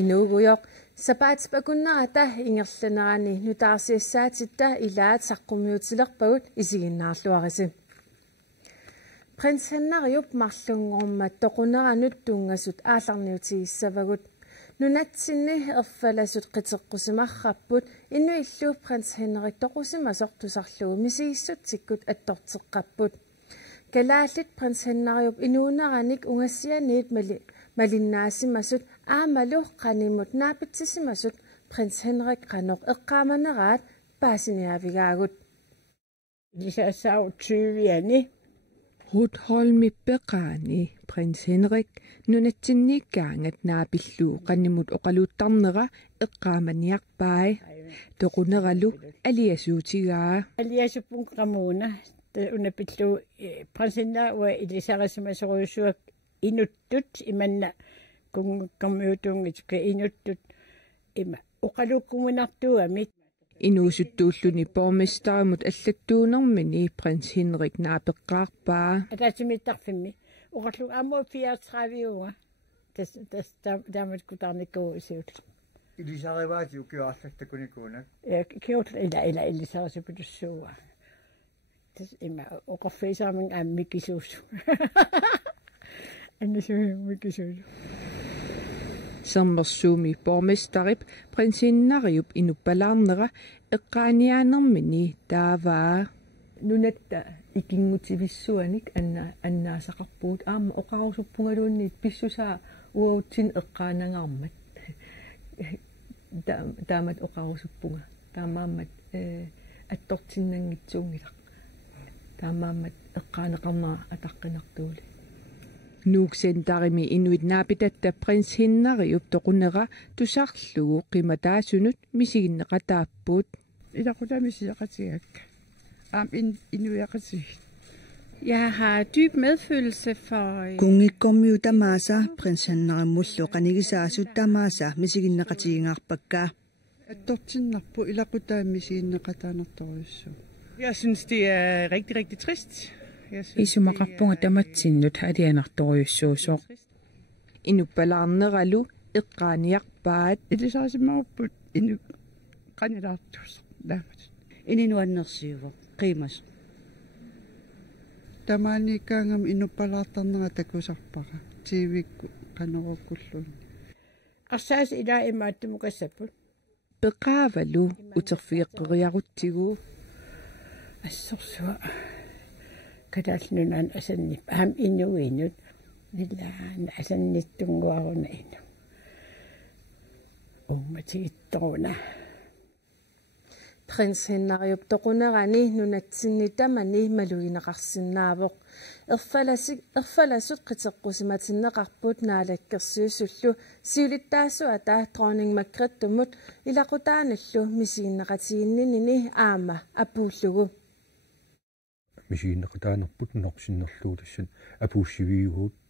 Inuguyoq sapaatipakуннарата ингерланерани нутаарсиассаатитта илаат саққумиутилерпагут исигиннаарлуариси. Prins Henrik марлунгормат тоқунеранут тунгасут аалларниутигиссавагут нунатсинни ерфаласут қитеққусимарраппут инуиллу Prins Henrik тоқусимасор тусарлугу мисигиссутсиккут аттортеққаппут калааллит Prins Henrik инуунераник унгассианиит малиннаасимасут аамалу qaнимут наапитсисимасут Prins Henrik qanoq эққааманераат паасиниавигаагут лисаасау 20-яни Rutholmippeqaani Prins Henrik nunatsinniikkaangat naapilluu qannimut oqaluuttarnera eqqaamaniarpai toquneralu aliasuutigaa aliasuppun qamuuna unapillu Prins Henrik wa ilisarisimasoruusuak inuttut imanna kungkammiutuungituka inuttut ima oqalukkumunartuamit Inuusuttuulluni bormestarimut allattuunermini Prins Henrik naapeqqaarpaa atasimittarfimmi oqallu aammu 34 uga tas kutarnikkuusiut ilisarivaati ukiuarlaktakunikuunak kiut ila ilisarisiputussuuga tas ima oqarfiisaamin aammikisuussu annisumikisuussu Sammersuumi bormestarip prinsinnariup inuppalaarnera eqqaaniaanermini taavaa nunatta ikingutivissuanik annaasaqarpuut aamma oqarusuppungaluunniit pissusaa uautsin eqqaanangaarmat taamat oqarusuppunga taamaammat attortinnangitsuungilaq taamaammat eqqaaneqarnera ataqqinartuuli Nuuksentarimi inuit naapitatta Prins Henrik toqunera tusarlugu qimataasunut misiginneqataapput ilaqutamisiyaqatigak inuiaqatig. Jeg har dyb medfølelse for Kungikkommiu tamaasa Prins Henrik mullu qanigisaasut tamaasa misiginneqatigingaarpakkaa attortinnarpu ilaqutaamisiginneqataanertoruissu. Jeg synes det er rigtig trist. Isumaqarpunga tamatsinut halianartoriussuusoq inuppalaarneralu eqqaaniarpaat ilisarisimarupput inu qanilaartus laamat ininuannersiuvoq qiimas tamaaniikkaangam inuppalaartarnera takusarpaqa tiivikku qanorukkulluun arsaas ila imaattumukassapput peqaavalu uterfiiqqeriaruttigu assorsua kadalnunan asannip am inuinut nillaan asannittunguaruna inu ummatiittoruna Prins Henrik toqunerani nunatsinnitamani malugineqarsinnaavoq erfalasut qiteqqusimatinneqarput naalakkersiusullu siulittaasuata dronning Margrethe ilaqutaanallu misiginneqatiginnini aama apuullugu misiginneqataanerput norsinnerluu tassan apuussiviugut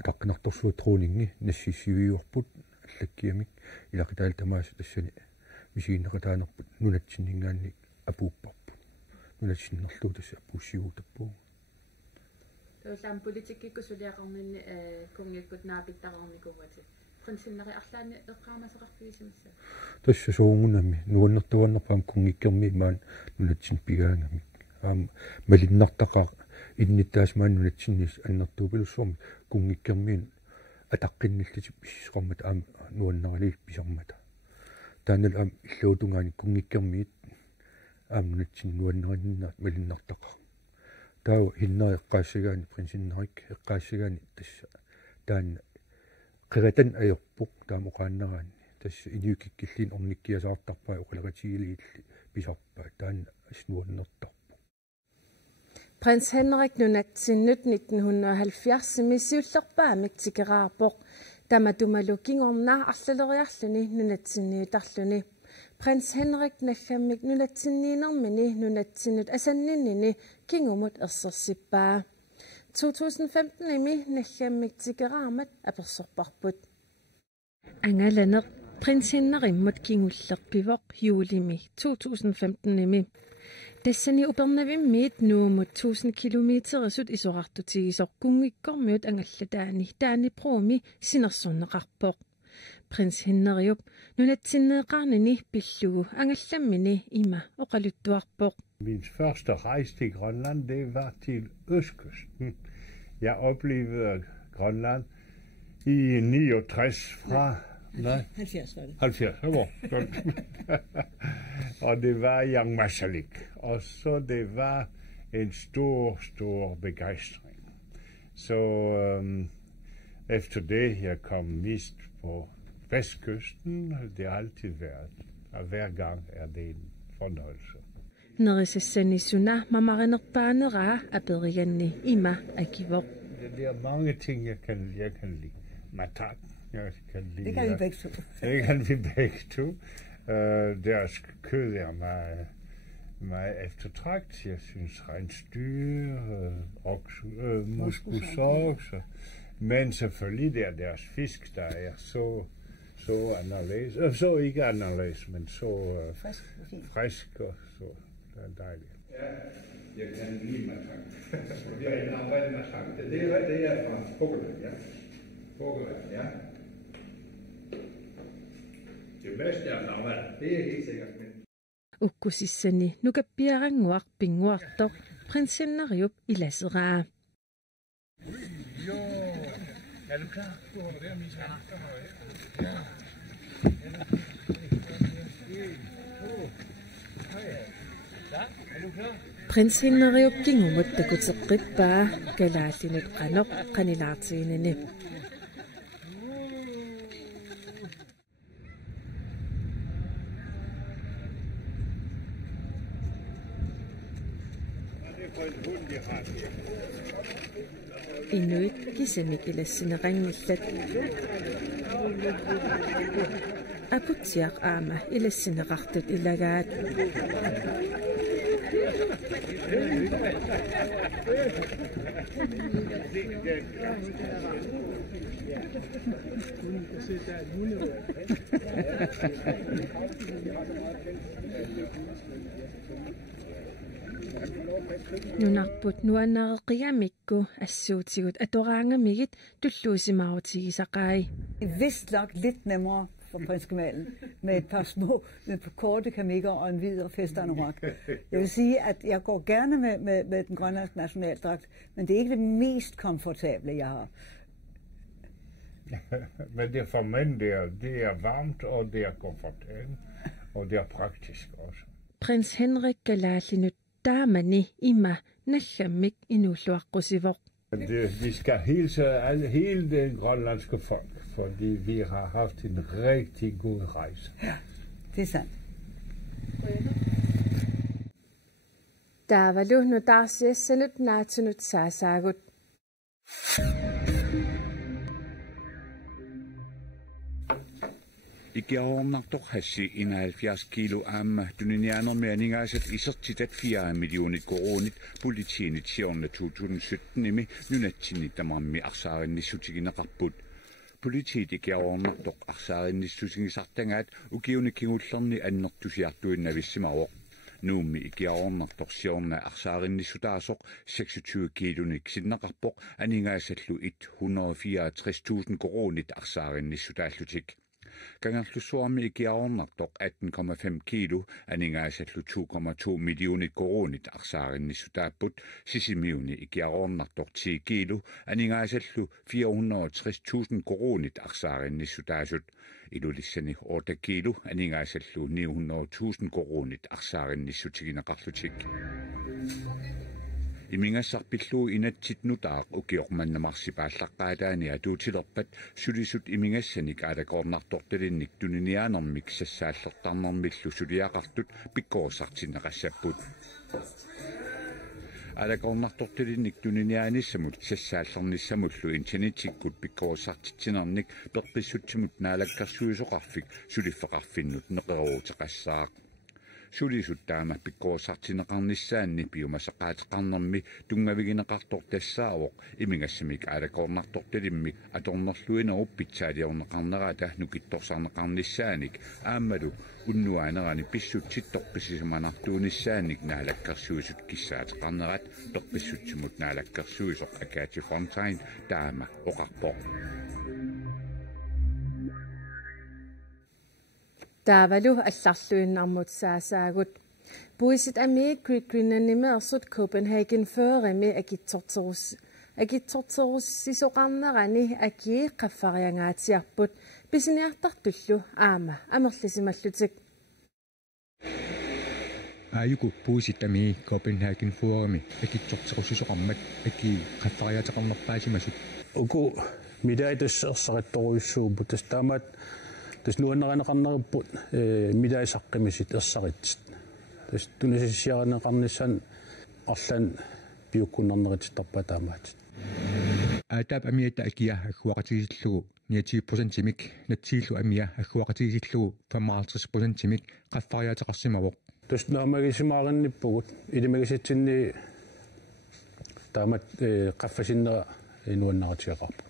ataqqinartorsuut trooningi nassissiviuarput allakkiamik ilaqitaal tamaasa tassani misiginneqataanerput nunatsinningaanni apuupparpu nunatsinnerluu tassa apuussivutappu Tollam politikikku suliaqarninni kungikkut naapittaqarnikuvat Prins Henrik arlaanni eqqaamaseqarfiisimassa tassa soongunami nuannertuannerpaam kungikkermi maan nunatsin pigaangami malinnartaqa innittaasmaan nunatsinnis annertuupilussormi kungikkermiin ataqqinnillatit pissqormat aam nuannaraliil pisarmata taanal aam illuutungaani kungikkermiit aam nunatsin nuannerinnaat malinnartaqa taa hinnaa eqqaassagaani Prins Henrik eqqaassagaani tassa taanna qiratan ajorpuq taamoqaannaraani tassa iniukikkilliin ornikkiasaartarpaa oqalaqatigiliilli pisarpaa taanna asnuannertar Prins Henrik nunatsinut 1970 misiullerpaamik tikeraarpoq tamatumalukingorna arlaleriarluni nunatsinniutarluni Prins Henrik nallammik nunatsinniinermini nunatsinut asanninnini kingumut ersersippaa 2015 imi nallammik tikeraarmat apersorparput angalaneq Prins Henrik immut kingullerpivoq juulimi 2015 imi Tassani upernavimmiit nuumut 1000 kilometerisut isorartutigisoq kungikkormiut angallataani taani promi sinersorneqarpoq Prins Henriup nunatsinneeqarnini pillugu angallammini ima oqaluttuarpoq. Min første rejse til Grønland, det var til østkysten. Jeg oplevede Grønland i 69 fra... Nej, 70 var det. 70, og det var Jan Masaryk. Og så det var en stor begejstring. Så efter det, jeg kom mest på vestkysten, det har altid været. Og hver gang er det en fornøjelse. Nerisassanisuna mamarenerpaanera aperianni ima akivor. Det er mange ting, jeg kan lide. Matat. Jeg kan lide. Det kan vi begge to. Det kan vi begge to. Deres kød er meget eftertragt. Jeg synes rensdyr, muskusokser. Men selvfølgelig det er deres fisk, der er så anderledes. Så ikke anderledes, men så frisk og så. Det er dejligt. Ja, jeg kan lide matang. Jeg har arbejdet matang. Det er fra Portugal, ja. Portugal, ja. Det bedste er lavet. Det er helt sikkert. Ukkusissani nukappiaranguaq pinguartoq Prins Henriup ilaseraa. Jo, er du klar? Du holder der, Misa. Ja. Prins Henriup kingumuttakutseqqippaa kalaallinut qanoq qanilaartiinini. Inuit kisimik ilassineqanngillat. Aputiaq aama ilassineqartut ilagaat. Nunarput nuannareqiamikku assuutigut atoraangamigit tulluusimaautigisaqai. Vist nok lidt nemmere for prinsgemalen med et par små korte kamikker og en hvid festanorak. Jeg vil sige, at jeg går gerne med den grønlandske nationaldragt, men det er ikke det mest komfortable, jeg har. Men det for mænd, det er varmt, og det er komfortabelt, og det er praktisk også. Prins Henrik galaallinut taamani ima nallammik inulluaqqusivor. Vi skal hilse hele det grønlandske folk, fordi vi har haft en rigtig god rejse. Ja, det er sandt. Taavalu nutaarsiassanut naatunut saasaagut. Ikiaornartorhassi 71 kilo aamma tuninianermianingaasat isertitat 4 millionit koronit politiinitiorna 2017 imi nunatsinni tamarmi arsaarinnissutiginaqqarput. Politiet ikiaornartoq arsaarinnissusigisartangaat ukiunikingullerni annertusiartuinnavissimaroq. Nuummi ikiaornartorsiorna arsaarinnisutaasoq 26 kilonik sinnaqarpoq aningaassallu 164.000 koronit arsaarinnisutaallutik. Gangerlussuarmi ikiaornartoq 18,5 kilo aningaassallu 2,2 millionit koronit arsaarinnisutaapput sisimiuni ikiaornartoq 10 kilo aningaassallu 460.000 koronit arsaarinnisutaasut ilulissani 8 kilo aningaassallu 900.000 koronit arsaarinnissutiginaqqarlutik. Imingassarpilluu inatsitnutaaq ukiormannamarsipaallaqaataani atuutilerpat sulisut imingassanik aalakoornartortalinnik tuniniaanermik sassaallertarnermillu suliaqartut pikkoosartinneqassapput. Aalakoornartortalinnik tuniniaanissamut sassaallernissamullu internetikkut pikkoosartitsinernik perqissutsimut naalakkarsuisoqarfik suliffeqarfinnut neqeruuteqassaaq. Sulisuttaama pikkoosartineqarnissaanni piumasaqaateqarnermi tungavigineqartortassaawoq imingassamik aalakoornartortalimmik atornerluinerup pitsaaliorneqarnerata nukittorsarneqarnissaanik aammalu unnuaanerani pissutsit-torqisimanartuunissaanik naalakkersuisut kissaateqarnerat torqissutsimut naalakkersuisoq Akaati Fontaine taama oqarpoq. Taavalu allarluinnarmut saasaagut. Puisit ami Greenannimeersut Copenhagen føremi akitsorterussisoqarnerani aki qaffariangaatiarput pisiniartartullu aama amerlisimallutik. Ayuku puisit ami Copenhagen føremi akitsorterussisoqarmat aki qaffariataqarnerpaasimasut. Uku midaitussersarittoruissuuput taamat tasnuanneranaqarneripput midaisaqqimisit erssaritsit. Tas tunisissiaranaqarnissan arlan piukkunnarneritittarpa taamaat. Aataap amiata akia agguaqatigisillugu 29% timik natsiillu amia agguaqatigisillugu 55% timik qaffariataqarsimavoq. Tas naamagisimaarinnippugut ilimagisitinni taamat qaffasinnera inuannaratiaqarpa.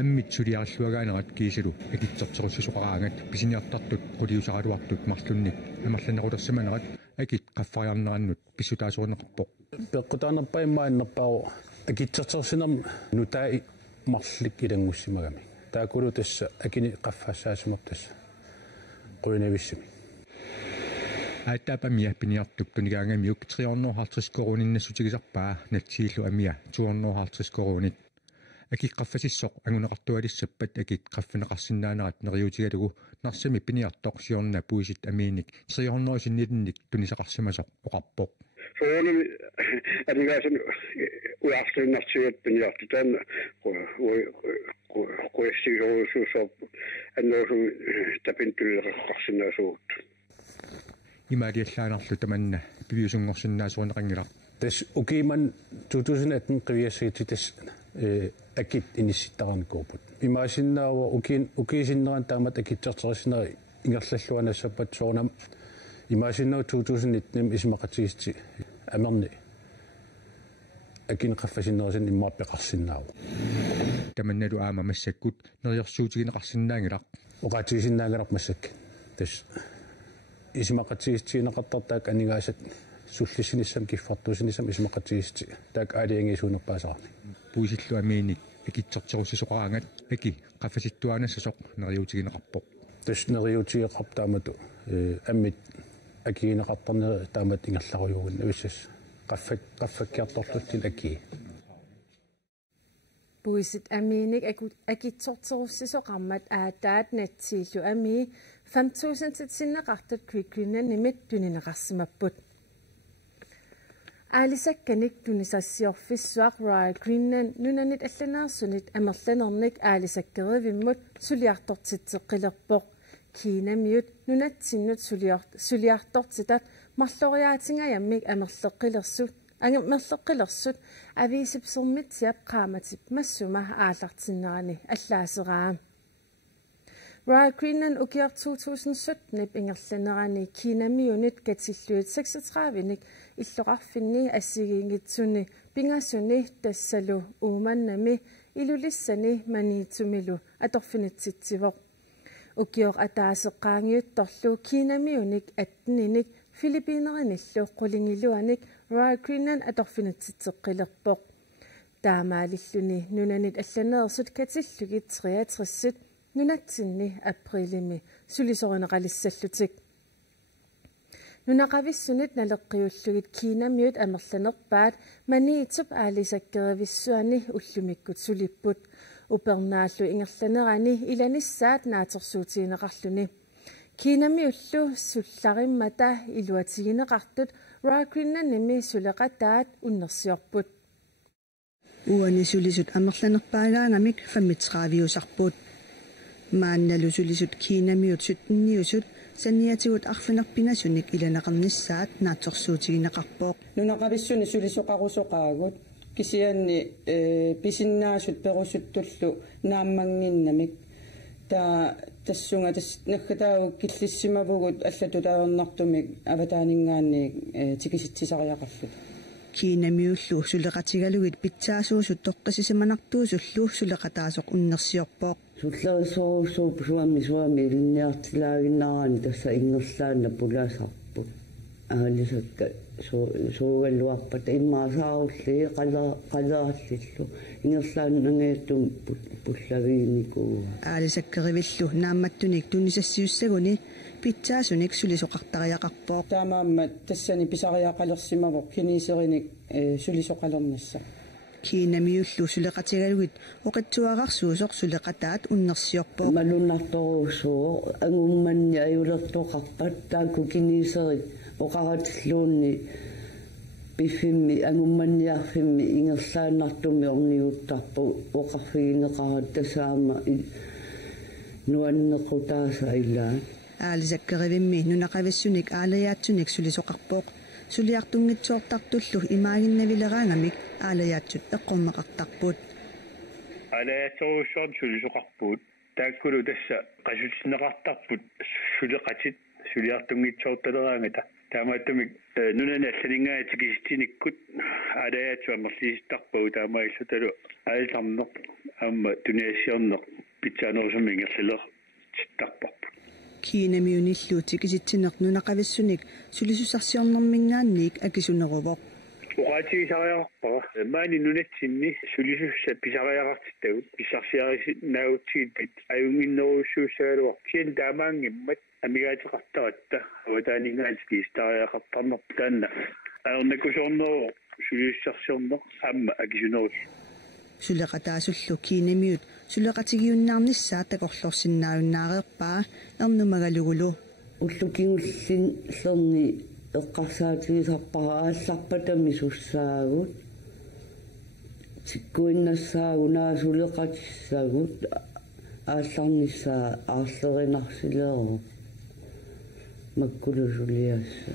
Ammit suliaralluagaanerat kiisilu akitsorterussisoqaraangat pisiniartartut quliusaraluartut marlunnik amarlanerulersimanerat akit qaffariarnerannut pissutaasuorneqarpoq. Peqqutaanerpaimmaannerpaaru akitsortersinam nutai marlik ilangussimagami. Taakulu tassa akini qaffaassaasimortassa quinavissimi. Aataap amia piniartuk tunigaangamiuk 350 koruninnassutigisarpaa natsiillu amia 250 korunit. Akit qaffasissoq anguneqartualissappat akit qaffineqarsinnaanerat neriutigalugu narsami piniartoq siorna puisit amiinik 319 tunisaqarsimasoq oqarpoq. Soonami adigaasan uarlinnartigut piniartutaan qoissigisorusuusop annoosu tapintulleqarsinnaasuut. Imaaliallaanarlu tamanna piviusungorsinnaasuorneqangilaq. Tas ukiman 2018 qiviassiititas akit inissittarankuuput. Imaasinnaava ukiisinneran taamat akitsorterissineri ingerlalluanassappat soornam imaasinnaava 2019 ismaqatigisti amerni akin qaffasinnerisin immaappeqarsinnaavu. Tamannalu aama massakkut neriorsuutigineqarsinnaangilaq. Oqatigisinnaangilaq massakki. Tas ismaqatigistiineqartartaak anigaasat sullisinissam kiffartuusinissam ismaqatigisti taak aaliangisuunerpaasarni. Puisillu amiinik akitsorterussisoqaraangat aki qaffasittuaanassasoq neriutigineqarpoq. Tas neriutigeqartaamatu ammit akigineqartarneri taamat ingerlarujugun avissas qaffakkiartorluttin aki. Puisit amiinik akitsorterussisoqarmat aataat natsiillu amii 5.000 sinneqartut Greenannimit tunineqarsimapput. Aalisakkanik tunisassiorfissuaq Royal Greenland nunanit allaneersunit amerlanernik aalisakkerivimut suliartortitseqqilerpoq kiinamiut nunatsinnut suliartortitat marloriaatingajammik amerleqqilersut aviisipsermitsiap qaamatip massuma aallartinnerani allaaseraa. Royal Greenland ukiar 2017 ingerlanerani kiinamiunit katilluit 36-nik illoqarfinni assigingitsunni pingassuni tassalu uumannami ilulissani maniitumilu atorfinitsitsivok. Ukior ataaseqqaangiuttorlu kiinamiunik attininik Filipiinerinillu qulingiluanik Royal Greenland atorfinitsitseqqilerpoq. Taamaalilluni nunanit allaneersut katillugit 63 nunatsinni aprilimi sulisorineqalissallutik. Nunaqavissunit naleqqiullugit kiinamiut amerlanerpaat maniitup aalisakkerevissuani ullumikkut sulipput upernaallu ingerlanerani ilanissaat naatersuutiineqarluni. Kiinamiullu sullarimmata iluatigineqartut Royal Greenannimi suleqataat unnersiorput. Uani sulisut amerlanerpaagaangamik 35 maannalu sulisut kiinamiut sutniusut sanniatigut arfinerpingasunik ilanaqarnissaat naatorsuutigineqarpoq. Nunaqavissuni sulisoqarusoqaagut kisianni pisinnaasut perusuttullu naammanginnamik tassunga nakkataagu killissimavugut allatutaaornartumik avataaningaanni tikisitsisariaqarlut. Kiinamiullu suleqatigalugit pitsaasuusut toqqisisemanartuusullu suleqataasoq unnersiorpoq. Sullerisuursuup suami ilinniartilaaginnaraani tassa ingerlaanna pulaasarpu. аалисакка суугаллуарпата иммаасаарулли қалаарлиллу ингерлааннангиаттум пуллагииникуу аалисаккеривиллу наамматтуник тунисассиуссагуни питсаасуник сулисоқартариақарпоо таамааммат тассани писариақалерсимавоқ кинисериник сулисоқалернасса кинамиуллу сулеқатигалугит оқатсуарарсуусоқ сулеқатаат уннерсиорпоо малуннарторуусоо агумманни аюлертоқарпат таакку кинисерит оқаратиллуунни пиффимми агумманниарфимми ингерлааннартумми орниуттарпу оқарфигинеқарат тасаама нуаннеқутааса илаа аалисаккеривимми нунақависсуник аалаяатсуник сулисоқарпоқ сулиартунгитсуортартуллу имаагиннавилераангамик аалаяатсут эққорнеқартарпут аалаяатсоруссуарт сулисоқарпут тааккулу тасса қасутинеқартарпут сулеқатит сулиартунгитсуорталераангата таамааттумик нунана алланингаатикиситиниккут аалаяатсуа мерлиситтарпау таамаиллуталу аалтарнеқ аама туниассиорнеқ питсаанерусами ингерлилер ситтарпарпу кинамиуниллуутик иситсинеқ нунақависсуник сулисусарсиорнэрмингаанниик акисунерувоқ уqaатигисариарпара маани нунатсинни сулисусса писариақартиттагут писсарсиарисит наагутсигит аюнгиннеруссууссагалуар киан таамаангиммат амигаатеқартаратта аватаанингаатики истариақартарнер таанна аернакусуорнеру сулиуссарсиорнеқ аама акисунерус сулеқатаасуллу кинамиут сулеқатигиуннаарниссаа такорлорсиннааюннаареерпаа ернумагалугулу уллукингуллин лерни эққарсаатигисарпара аалларпатами суссаагут сиккуиннассаагунаа сулеқатиссаагут аалларниссаа аарлеринарсилеру маккулусулиасса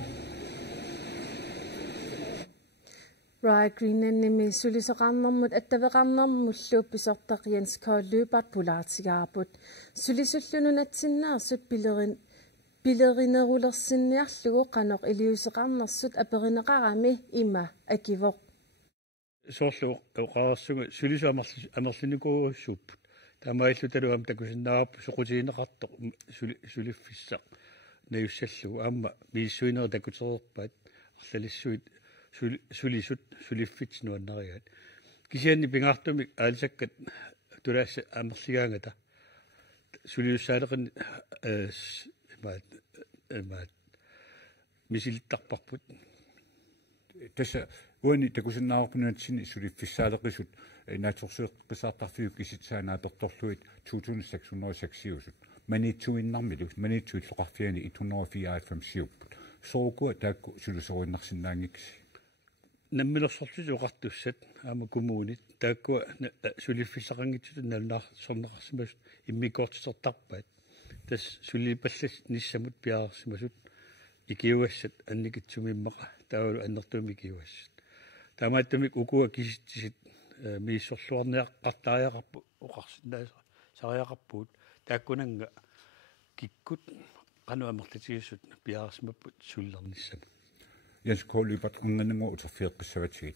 Right Greenanimi sulisoqarnermut attavеqarnermullu pisortaq Jens Kolløbart pulaartigaarput sulisullununatsinneersut pilerinerullersinniarlugu qanoq iliuseqarnersut aperineqarami ima akivoq soorlu oqaarsuga sulisu amerlinikuussuupput taamaillutaluam takusinnaarpu soqutiineqartoq suliffissaq nayussallugu aamma miissuinera takutererpaat арлалиссуит сулиффит нуаннариат кисианни пингаартумик аалсаккат тулаасса амерлигаангата сулиуссаалеқин имаат мисилиттарпарпут тасса уани такусиннаарпунуатсини сулиффиссаалеқисут наатсорсеэққисаартарфиук киситсаанаа торторлуит 2606 манитсуиннармилу манитсуиллоқарфиани 194 соокуа таакку сулусоруиннарсинаангикси наммилерсортус уqartussat аама кумуунит тааккуа сулиффиссақангитсут налнаар сорнеқарсимас иммикоортисертарпаат тас сулипаллас ниссамут пиаарсимасут икиуассат анникитсумиммақа таавалу аннертуми икиуассат таамааттамик укуа киситсисит мииссорлуарниаққартаариақарпу оқарсинаа сариақарпуут тааккунанга киккут qanu-amerlatigisut piaarsimapput sullernissamu Jens Kolløbart unganungu uterfiiqqissavatiit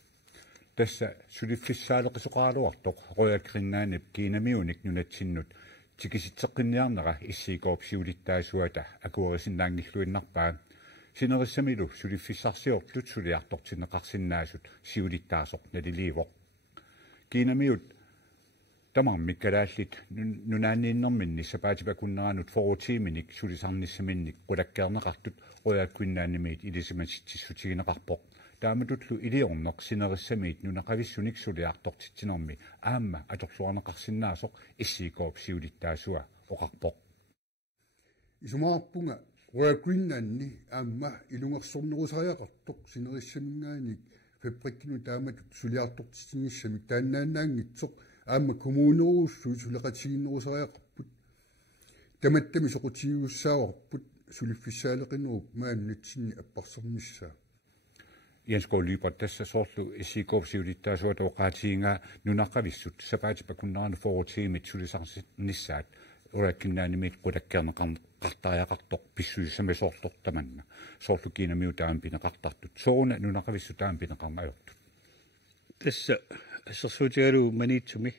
tassa suliffissaaleqisuqaaluartoq royakrinnaanip kiinamiunik nunatsinnut tikisitseqqinniarnera issiikoopsiulittaasuata akuerisinnaangilluinnarpaa sinerissamilu suliffissarsiortut suliartortineqarsinnaasut siulittaasoq naliliivoq kiinamiut tamarmikkalaallit nunaanniinnerminni sapaatipakunneranut forutiiminik sulisarnissaminnik qulakkeerneqartut royakkuinnaanimiit ilisimatsitsissutigineqarpoq taamatullu iliorneq sinerissamiit nunaqavissunik suliartortitsinermi aamma atorluarneqarsinnaasoq issiikoop siulittaasua oqarpoq isumaarpunga royakkuinnaanni aamma ilungersornerusariaqartoq sinerissaminngaaniik fabrikkinu taamatut suliartortitsinnissamik taannaannaangitsoq аама коммунерусу сулеқатигиннерусариақарпут таматтами соқутигиуссааварпут сулиффиссаалеқинеруп мааннатсинни аппарсерниссаа Jens Kolløbart tassa soorlu issiikoopsiulittaasuata oqaatiginga nunaqavissut sapaatipa kunneranu forutiimit sulisarnissaat urakkinnaanimiit qulakkeerneqartariaqartoq pissuisamisoortoq tamanna soorlu kiinamiu taam pineqartartut soona nunaqavissut taam pineqarnaajortut tassa ассерсуутигалу манитсуми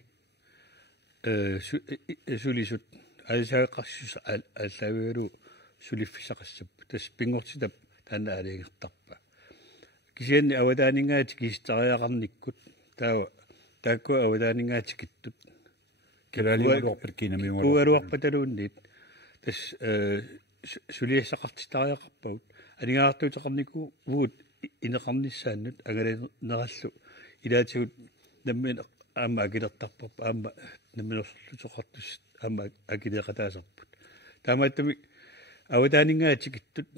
сулисут аалсаақарсус ааллавигалу сулиффисақассап тас пингортитап таана алингертарпа кисианни аватаанингаати кистариақарниккут таакку аватаанингаати киттут уалуарпаталуунниит тас сулиассақартитариақарпагут алингаартуутеқарнику вуут инеқарниссааннут агаланераллу илаатигут наммина аама акилертарпарпа аама намминерлутоқартус аама акилеқатаасарпут таамааттами аватаанингаати киттут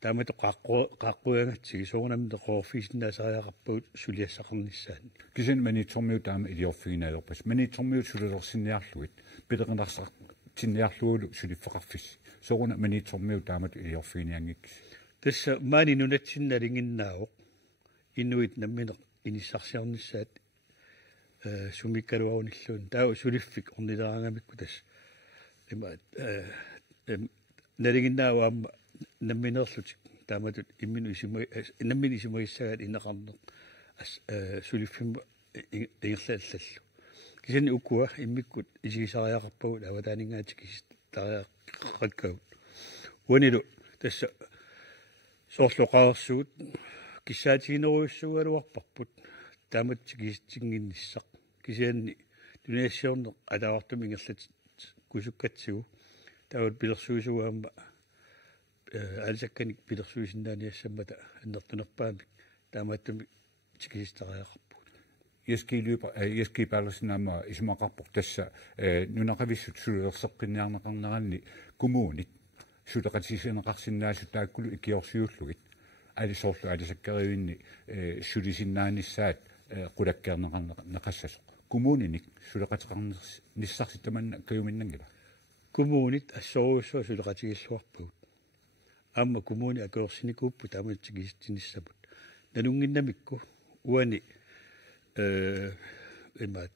таамато қаққуянгатсиги соорнаммите қооффисиннаасариақарпагут сулиассақарниссаани кисен манитсормиу таама илиорфигинаалерпас манитсормиу сулерсинниарлугит пилеқинарсақ тинниарлуулу сулиффеқарфис соорна манитсормиу таамат илиорфигиниангиккис тасса маани нунатсинналингиннаавоқ инуит наммине иниссарсиарнissaат сумиккалуауниллуун таа сулиффик орнилераангамикку тас имаат налингиннааваама намминерлутик тааматут иммину исимой наммини исимоиссагаат инеқарнеқ сулиффимма ингерлааллаллу кисани уккуа иммиккут исигисариақарпагут аватаанингаатикис тариаққаккагут уанилу тасса соорлоқаарсуут киссаатигинеруйуссугалуарпарпут тааматсигистингиннссақ кисианни туниассиорнеқ алаартум ингерлат кусуккатсигу таават пилерсуисугаама алсакканик пилерсуисиннааниассаммата аннертунерпаамик таамааттуми тикисистариақарпут яскипалерсинаама исмақарпор тасса нунақависсут сулерсеққинниарнеқарнеранни коммуунит сулеқатисинеқарсинаасу тааккулу икиорсиуллугит алисоорлу алисаккариуинни сулисиннааниссаат қулаккеернеқарнеқассасоқ коммууниник сулеқатеқарниссарси таманна каюминнангила коммуунит ассоруйуссуа сулеқатигиллуарпагут аама коммууни акуорсиникууппу тааматсигистиниссапут налунгиннамикку уани имаат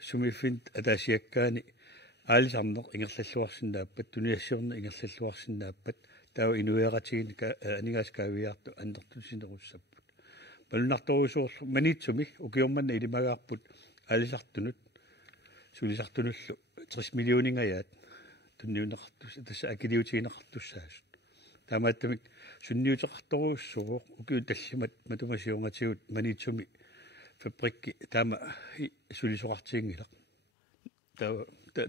сумиффинт атаасиаккаани аалисарнеқ ингерллуарсинааппат туниассиорна ингерллуарсинааппат таа инуяратигиника анигааскаавиарту аннертусинеруссаппут малунарторуусуурлу манитсуми укиорманна илимагаарпут аалисартунут сулисартунуллу 30 миллионингаят тунниунеқартус тасса акилиутигинеқартуссаасут таамааттамик сунниутеқарторуussугоо укиу таллимат матумасиунгатигут манитсуми фабрикки таама сулисоқартигингила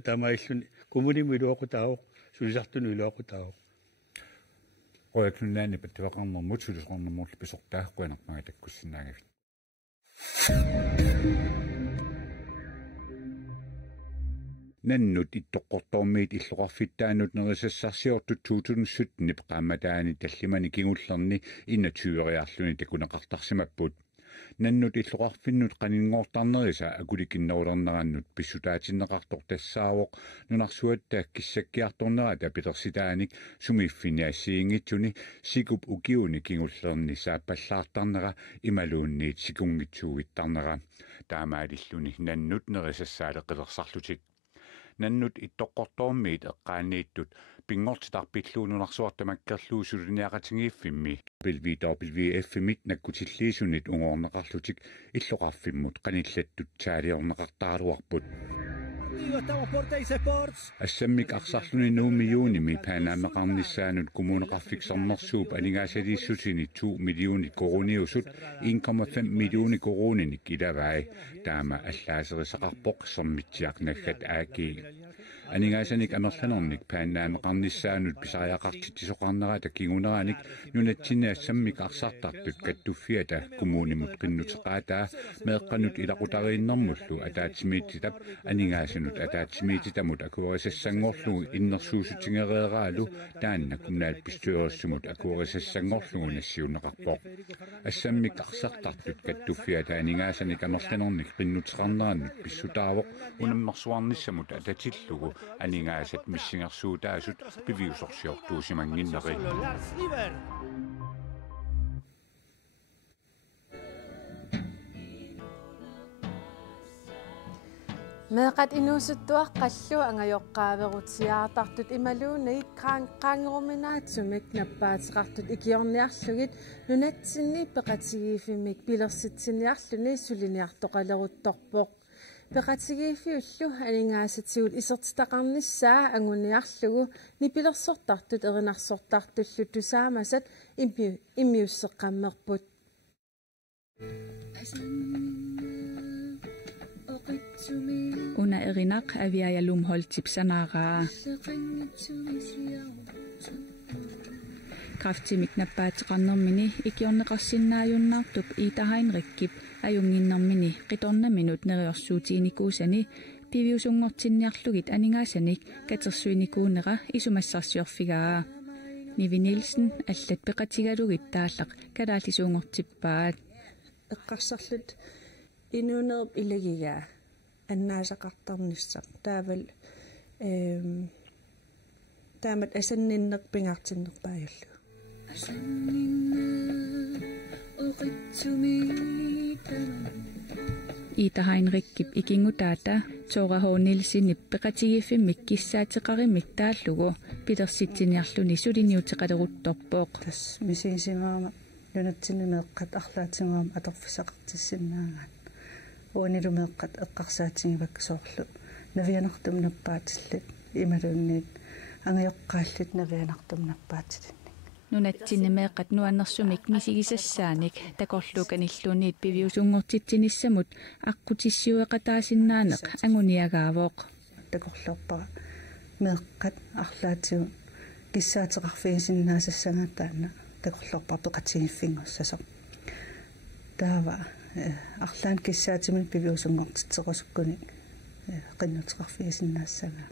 таамаиллуни коммуними илуақутаавоқ сулисартуну илуақутаавоқ qoyaknunnaani pattuaqarnermut sulisqornermurlu pisortaaqquanaqmaga takkussinaagavit nannut ittoqqortormiit illuqarfittaanut nerisassarsiortut 2017 qaamataani tallimani kingullerni innatyueriarluni takuneqartarsimapput nannut illuqarfinnut qaninngortarnerisa akulikinnerulernerannut pissutaatineqartor tassaawoq nunarsuattaak kissakkiartornerata pitersitaanik sumiiffiniassiingitsuni sikup ukiuni kingullerni saappallaartarnera imaluunniit sikungitsuugittarnera taamaalilluni nannut nerisassaaleqillersarlutik nannut ittoqqortormiit eqqaaniittut pingortitarpilluununarsuartamakkerluusuliniaqatingiiffimmi pilviitorpilviiffimit nakkutilliisunit ungoorneqarlutik illoqarfimmut qanillattut taaliorneqartaaruarput ассаммик арсарлуни нуумиюуними паанаамеқарнissaanут коммунеқарфиксарнерсууп алингаасалииссутини 2 миллиони корониусут 1,5 миллиони корониник илавай таама аллаасерисақарпоқ сэрмитсиарнаггат ааки анингаасаник амерланерник паанаамеқарнissaanут писариақартитсоқарнерата кигунераник нунатсинаассаммик арсартартут каттуффиата коммунимут қиннутеқаатаа меэққанут илақутарииннэрмуллу атаатсимиитситап анингаасанут атаатсимиититамут акуарисассангорлугу иннерсуусутингереерааlu таанна куннаат пистуерissumut акуарисассангорлугу нассиунеқарпоқ ассаммик арсартартут каттуффиата анингаасаник амерланерник қиннутеқарнераннут писсутаавоқ унаммерсуарниссамут ататиллугу анингаасат миссингерсуутаасут пивиусорсиортуусимангиннери meeqat inuusuttuaqqallu angajorqaaverutiaartartut imaluunait qaangeruminaatsumik nappaateqartut ikiorniarlugit nunatsinni peqatigiifimmik pilersitsiniarluni suliniartoqaleruttorpoq Peqatigiiffiullu aningaasatigut isertitaqarnissaa anguniarlugu nipilersortartut erinarsortartullu tusaamasat immiusseqqammerput. Una erinaq aviajalum holtipsanaaraa. Kraftimik nappaatiqarnermini ikiorneqarsinnaajunnaartup Ida Heinrikkip ajunginnermini qitorna minut neriorsuutiinikuusani piviusungortinniarlugit aningaassanik katersuinikuunera isumassarsiorfigaa. Nivi Nielsen allat peqatigalugit taallaq kalaallisuungortippaat. Eqqarsarlut inuunerp ilagigaa annaasaqartarnissaq taaval taamat asanninnerpingaartinnerpaajallu. Ida Heinrikkip ikingutaata Tora Nielsenip peqatigiiffimik kissaateqarimik taallugu pitersitsiniarluni suliniuteqaleruttorpooq. Tas misiisimaama lunatsinnimeeqqat arlaatimaama atorfisaqartissinnaangaat. Uanilumeeqqat eqqarsaatsigivaksoorlu navianartum nappaatillit imaluunniit angajoqqaallit navianartum nappaatillit. Nunatsinnimeeqqat nuannersumik misigisassaanik takorluukanilluniit piviusungortittinissamut aqqutissiueqataasinaaneq anguniagaavooq. Takorlorpara meeqqat arlaatigu kissaateqarfigisinnaasassangaataana takorlorpara peqatigiffingorsasoq. Taava arlaan kissaatimik piviusungortitsequsukkunik qinnuteqarfigisinnaassagaa.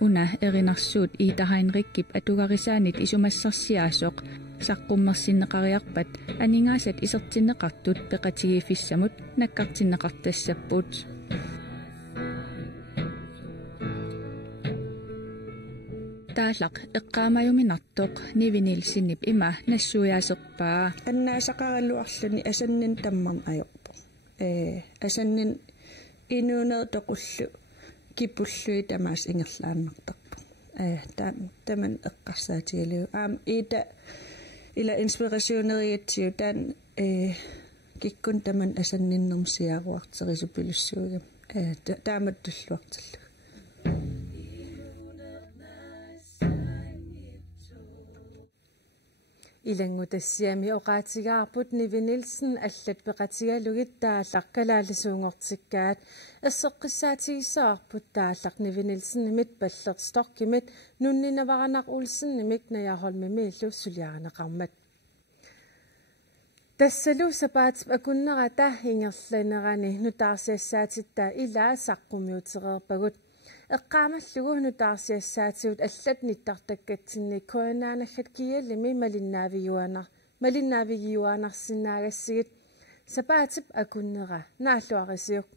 Una erinarsuut Ida Heinrikkip atugarisaanit isumassarsiaasoq saqqummersinneqariarpat aningaasat isertinneqartut peqatigiiffissamut nakkartinneqartassapput. Taallaq eqqaamajuminartoq Nivi Nielsenip ima nassuujaaserpaa. Annaasaqaralluarluni asannin tammarn ajorpo. Asannin inuuner toqullu kipullui tamaas ingerlaannertarpu. Taman eqqarsaatigalu ida ila inspirationeriatsiu tan kikkun taman asanninnermsiaaruarterisupilussuuga taamat tulluartallu. Ilangutassiami oqaatigaarput Nivi Nielsen allat peqatigalugit taallaq kalaalisuungortikkaat asseqqissaatigissaarput taallaq Nivi Nielsen nimit ballerstoqqimit nunninavaraq ulsennimik najaholmimiillu suliaranaqarmat. Tassalu sapaatip akunnerata ingerlanerani nutaarsiassaatittaa ilaa saqqumiutereerpagut eqqaamallugu nutaarsiassaatigut allat nittartakkatinni koanaanallat kiallimi malinnaavigiuanarsinnaagasigit sapaatip akunnera naalluarisiuk.